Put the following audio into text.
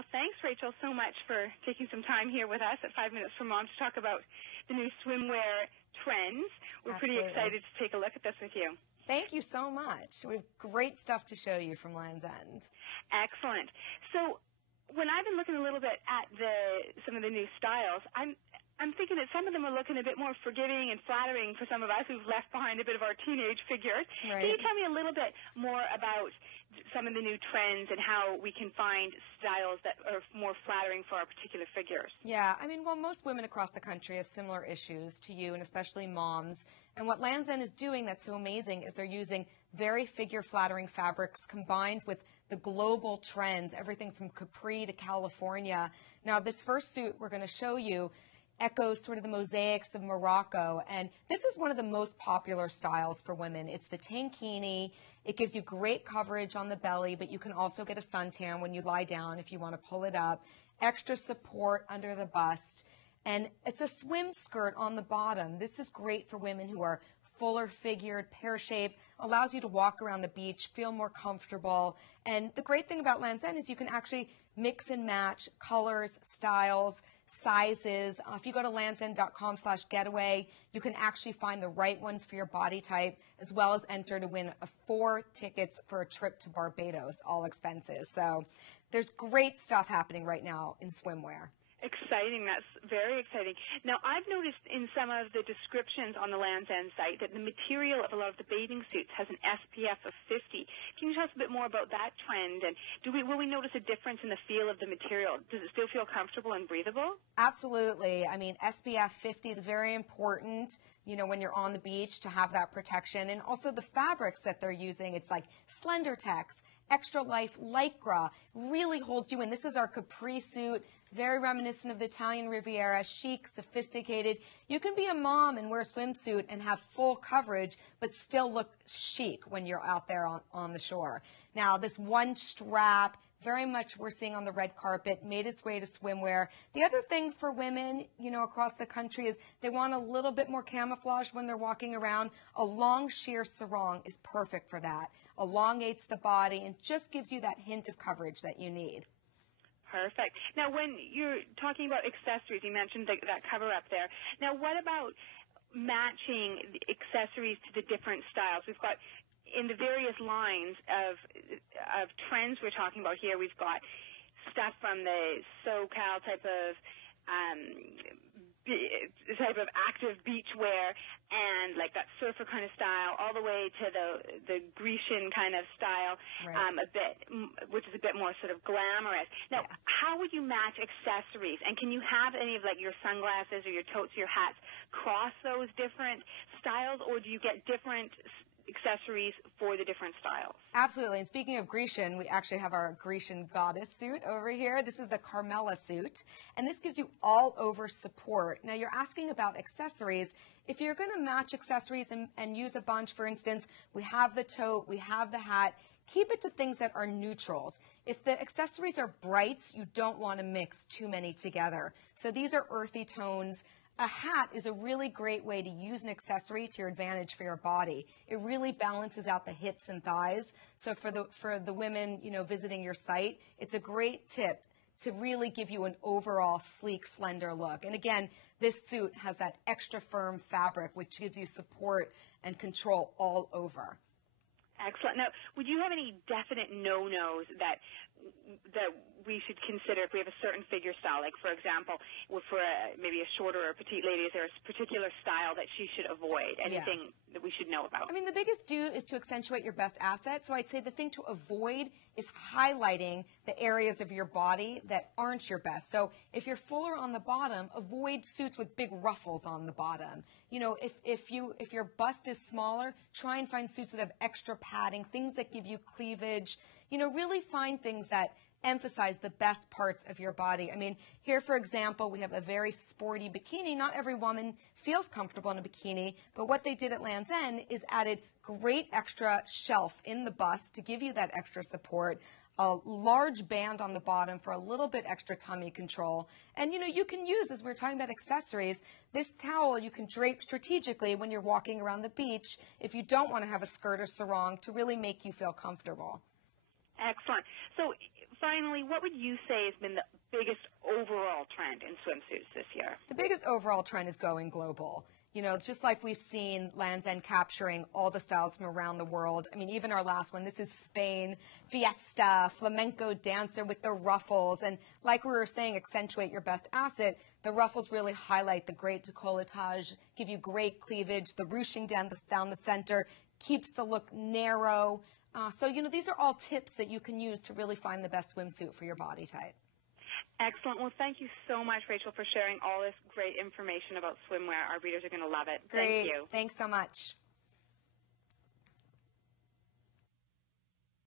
Well, thanks, Rachel, so much for taking some time here with us at 5 Minutes from Mom to talk about the new swimwear trends. We're pretty excited to take a look at this with you. Thank you so much. We have great stuff to show you from Land's End. Excellent. So when I've been looking a little bit at some of the new styles, I'm thinking that some of them are looking a bit more forgiving and flattering for some of us who've left behind a bit of our teenage figures. Right. Can you tell me a little bit more about some of the new trends and how we can find styles that are more flattering for our particular figures? Yeah, I mean, well, most women across the country have similar issues to you, and especially moms. And what Land's End is doing that's so amazing is they're using very figure-flattering fabrics combined with the global trends, everything from Capri to California. Now, this first suit we're going to show you echoes sort of the mosaics of Morocco, and this is one of the most popular styles for women. It's the tankini. It gives you great coverage on the belly, but you can also get a suntan when you lie down if you want to pull it up. Extra support under the bust, and it's a swim skirt on the bottom. This is great for women who are fuller figured, pear shape, allows you to walk around the beach, feel more comfortable. And the great thing about Land's End is you can actually mix and match colors, styles, sizes. If you go to landsend.com/getaway, you can actually find the right ones for your body type, as well as enter to win 4 tickets for a trip to Barbados, all expenses. So there's great stuff happening right now in swimwear. Exciting. That's very exciting. Now, I've noticed in some of the descriptions on the Land's End site that the material of a lot of the bathing suits has an SPF of 50. Can you tell us a bit more about that trend? And will we notice a difference in the feel of the material? Does it still feel comfortable and breathable? Absolutely. I mean, SPF 50 is very important, you know, when you're on the beach to have that protection. And also the fabrics that they're using, it's like Slender Tex, Extra Life Lycra, really holds you in. This is our Capri suit, very reminiscent of the Italian Riviera, chic, sophisticated. You can be a mom and wear a swimsuit and have full coverage, but still look chic when you're out there on the shore. Now, this one strap, very much we're seeing on the red carpet, made its way to swimwear. The other thing for women, you know, across the country is they want a little bit more camouflage when they're walking around. A long sheer sarong is perfect for that. Elongates the body and just gives you that hint of coverage that you need. Perfect. Now, when you're talking about accessories, you mentioned that cover up there. Now, what about matching the accessories to the different styles? We've got in the various lines of trends we're talking about here, we've got stuff from the SoCal type of active beach wear and like that surfer kind of style, all the way to the Grecian kind of style, right. Which is a bit more sort of glamorous. Now, yes. How would you match accessories? And can you have any of like your sunglasses or your totes, your hats cross those different styles, or do you get different accessories for the different styles? Absolutely. And speaking of Grecian, we actually have our Grecian goddess suit over here. This is the Carmela suit, and this gives you all over support. Now, you're asking about accessories. If you're going to match accessories and use a bunch, for instance, we have the tote, we have the hat. Keep it to things that are neutrals. If the accessories are brights, you don't want to mix too many together. So these are earthy tones. A hat is a really great way to use an accessory to your advantage for your body. It really balances out the hips and thighs. So for the women, you know, visiting your site, it's a great tip to really give you an overall sleek, slender look. And again, this suit has that extra firm fabric, which gives you support and control all over. Excellent. Now, would you have any definite no-nos that we should consider if we have a certain figure style? Like, for example, for maybe a shorter or petite lady, is there a particular style that she should avoid? Anything that we should know about? I mean, the biggest do is to accentuate your best asset. So I'd say the thing to avoid is highlighting the areas of your body that aren't your best. So if you're fuller on the bottom, avoid suits with big ruffles on the bottom. You know, if your bust is smaller, try and find suits that have extra padding, things that give you cleavage. You know, really find things that emphasize the best parts of your body. I mean, here, for example, we have a very sporty bikini. Not every woman feels comfortable in a bikini, but what they did at Land's End is added great extra shelf in the bust to give you that extra support, a large band on the bottom for a little bit extra tummy control. And, you know, you can use, as we were talking about accessories, this towel you can drape strategically when you're walking around the beach if you don't want to have a skirt or sarong to really make you feel comfortable. Excellent. So finally, what would you say has been the biggest overall trend in swimsuits this year? The biggest overall trend is going global. You know, it's just like we've seen Land's End capturing all the styles from around the world. I mean, even our last one, this is Spain, Fiesta, flamenco dancer with the ruffles. And like we were saying, accentuate your best asset. The ruffles really highlight the great décolletage, give you great cleavage. The ruching down the center keeps the look narrow. So, you know, these are all tips that you can use to really find the best swimsuit for your body type. Excellent. Well, thank you so much, Rachel, for sharing all this great information about swimwear. Our readers are going to love it. Great. Thank you. Thanks so much.